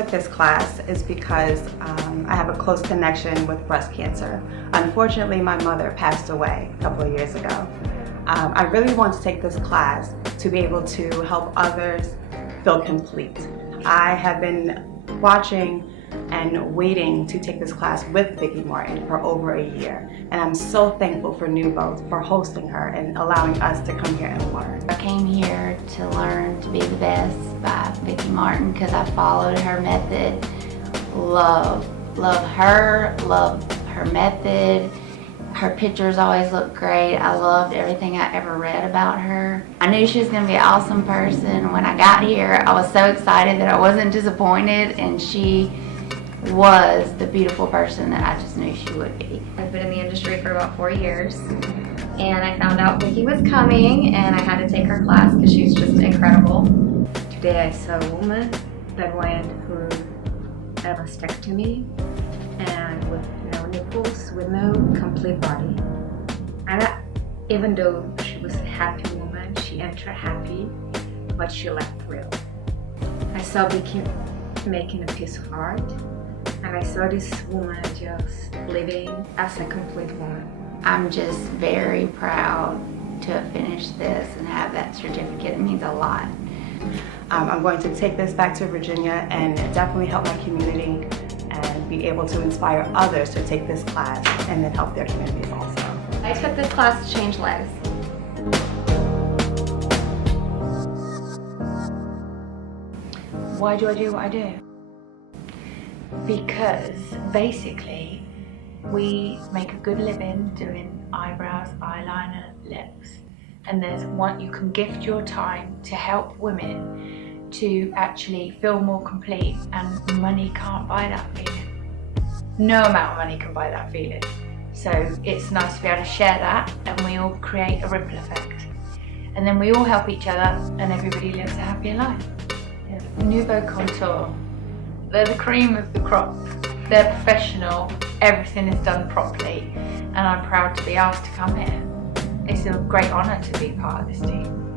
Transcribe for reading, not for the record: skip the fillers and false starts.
took this class is because I have a close connection with breast cancer. Unfortunately, my mother passed away a couple of years ago. I really want to take this class to be able to help others feel complete. I have been watching and waiting to take this class with Vicky Martin for over a year. And I'm so thankful for Nouveau for hosting her and allowing us to come here and learn. I came here to learn to be the best by Vicky Martin because I followed her method. Love her method. Her pictures always look great. I loved everything I ever read about her. I knew she was going to be an awesome person. When I got here, I was so excited that I wasn't disappointed, and she was the beautiful person that I just knew she would be. I've been in the industry for about 4 years, and I found out Vicky was coming, and I had to take her class because she's just incredible. Today I saw a woman that went through a mastectomy and with no nipples, with no complete body. And even though she was a happy woman, she entered happy, but she left thrilled. I saw Vicky making a piece of art, and I saw this woman just living as a complete woman. I'm just very proud to have finished this and have that certificate. It means a lot. I'm going to take this back to Virginia and definitely help my community and be able to inspire others to take this class and then help their communities also. I took this class to change lives. Why do I do what I do? Because basically we make a good living doing eyebrows, eyeliner, lips, and there's one you can gift your time to help women to actually feel more complete, and money can't buy that feeling. No amount of money can buy that feeling. So it's nice to be able to share that, and we all create a ripple effect, and then we all help each other and everybody lives a happier life. Yeah. Nouveau Contour, they're the cream of the crop. They're professional, everything is done properly, and I'm proud to be asked to come here. It's a great honour to be part of this team.